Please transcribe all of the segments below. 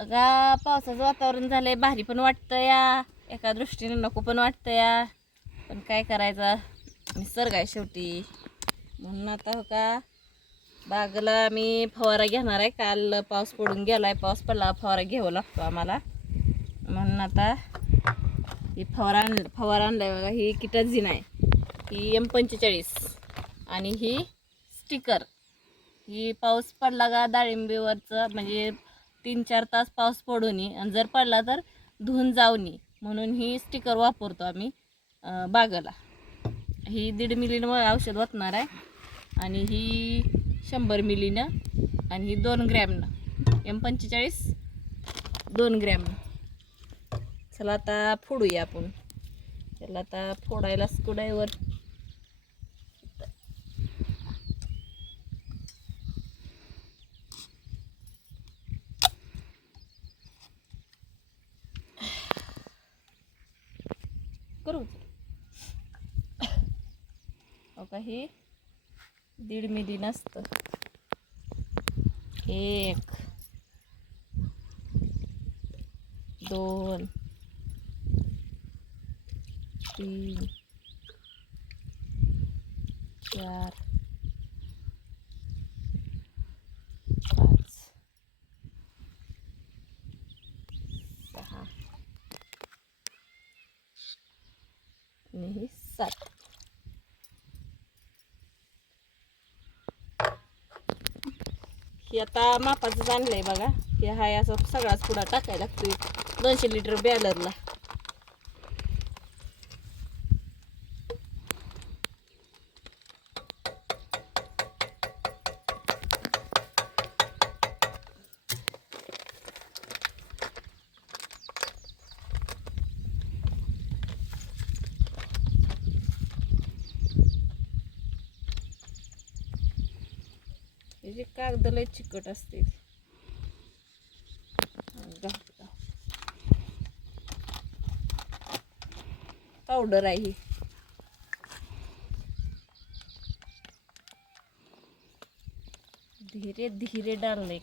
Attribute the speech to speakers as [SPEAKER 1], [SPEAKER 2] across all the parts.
[SPEAKER 1] का पावसाचं वातावरण झालंय. भारी पण वाटतं या. एका दृष्टीने नको पण वाटतं या. पण काय करायचं? निसर्ग आहे शेवटी. म्हणून आता हो का बागला मी फवारा घेणार आहे. काल पाऊस पडून गेलाय पाऊस पडला फवारा घ्यावा लागतो आम्हाला. म्हणून आता ही फवारा आण फवारा आणलाय बघा ही किटाझिन आहे ही एम पंचेचाळीस. आणि ही स्टिकर. ही पाऊस पडला का डाळिंबीवरचं म्हणजे तीन चार तास पाऊस पडू नये आणि जर पडला तर धुवून जाऊ नये म्हणून ही स्टिकर वापरतो आम्ही बागाला बागेला. ही दीड मिलीनं औषध वाचणार आहे आणि ही शंभर मिलीनं आणि ही दोन ग्रॅमनं एम पंचेचाळीस दोन ग्रॅमनं चला आता फोडूया आपण. त्याला आता फोडायला स्कुडायवर करू हो का हे? दीड मिली नसतं. एक दोन तीन चार पाच सहा आणि ही सात हे आता मापाचं आणलंय बघा. हे हाय असं सगळाच पुडा टाकायला लागतोय. दोनशे लिटर बॅलरला. याचे कागद लय चिकट असते पावडर आहे ही. धीरे धीरे डालणे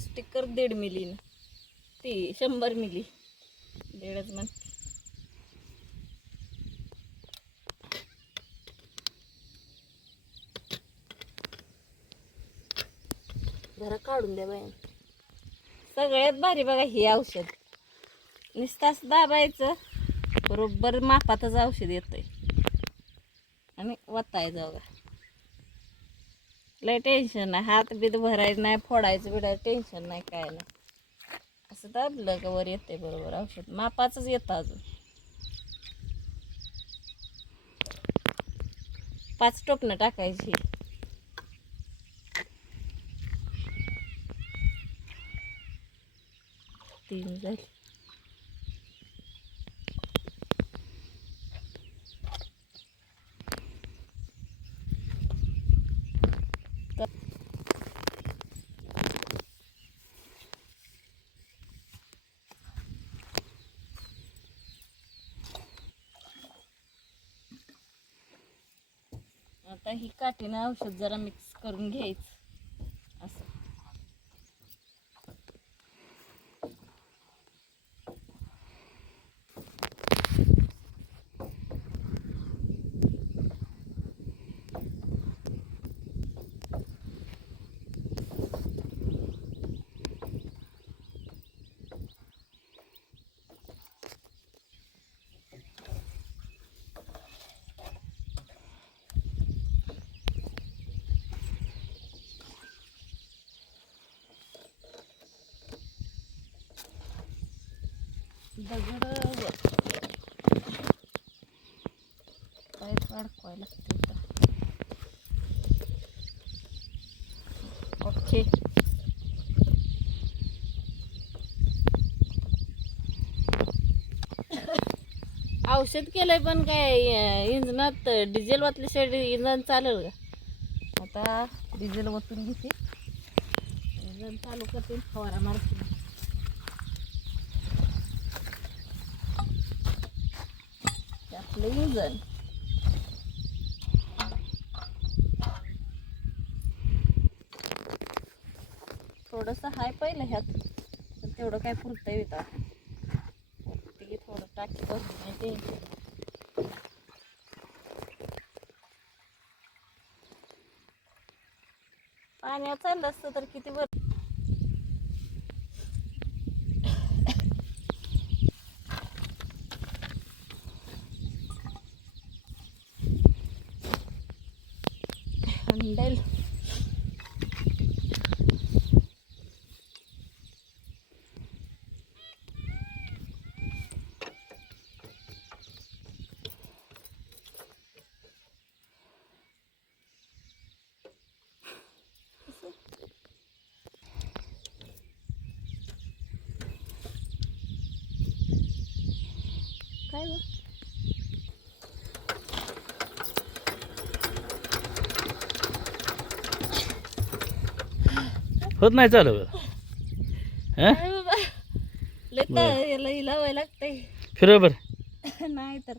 [SPEAKER 1] स्टिकर दीड मिली ती शंभर मिली. दीडच म्हण. जरा काढून द्या बाई. सगळ्यात भारी बघा हे औषध. निस्तास दाबायचं बरोबर मापातच औषध येतंय. आणि वतायचं बघा. लय टेन्शन नाही हात बीत भरायचं नाही फोडायचं बिडायचं टेन्शन नाही काय नाही असं दाबलं का वर येते बरोबर औषध? मापाचंच येतं अजून. पाच टोपणं टाकायची. तीन झाली. आता ही काठीनं औषध जरा मिक्स करून घ्यायचं असं दगड वर पाईप अडकवायला लागते इथं. ओके औषध केलंय पण काय इंजनात डिझेल वाचल्याशिवाय इंजन चालेल का आता डिझेल ओतून घेते इंजन चालू करते फवारा मारते ते आपलं इंजन थोडंसं हाय पहिलं ह्यात पण तेवढं काय पुरतं येतं ते थोडं टाकी बसून ते. पाण्यात चाललं असतं तर किती बरं ഉണ്ടല്ലോ
[SPEAKER 2] होत नाही चालू हा?
[SPEAKER 1] लागतंय.
[SPEAKER 2] फिरव बरं.
[SPEAKER 1] नाही तर.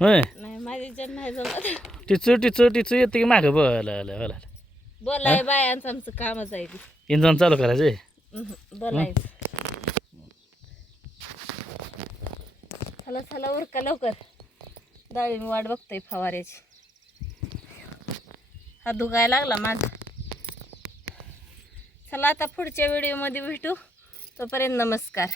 [SPEAKER 2] होय.
[SPEAKER 1] नाही माझी नाही जमत.
[SPEAKER 2] टिचू टिचू टिचू येते की मागं? बोला बोला
[SPEAKER 1] बोलाय बायांचं आमचं कामच आहे
[SPEAKER 2] इंजन चालू करायचं
[SPEAKER 1] बोलायचं. चला चला उरका लवकर. डाळी मी वाट बघतोय फवाऱ्याची. हा दुखायला लागला माझा. चला आता पुढच्या व्हिडिओमध्ये भेटू. तोपर्यंत नमस्कार.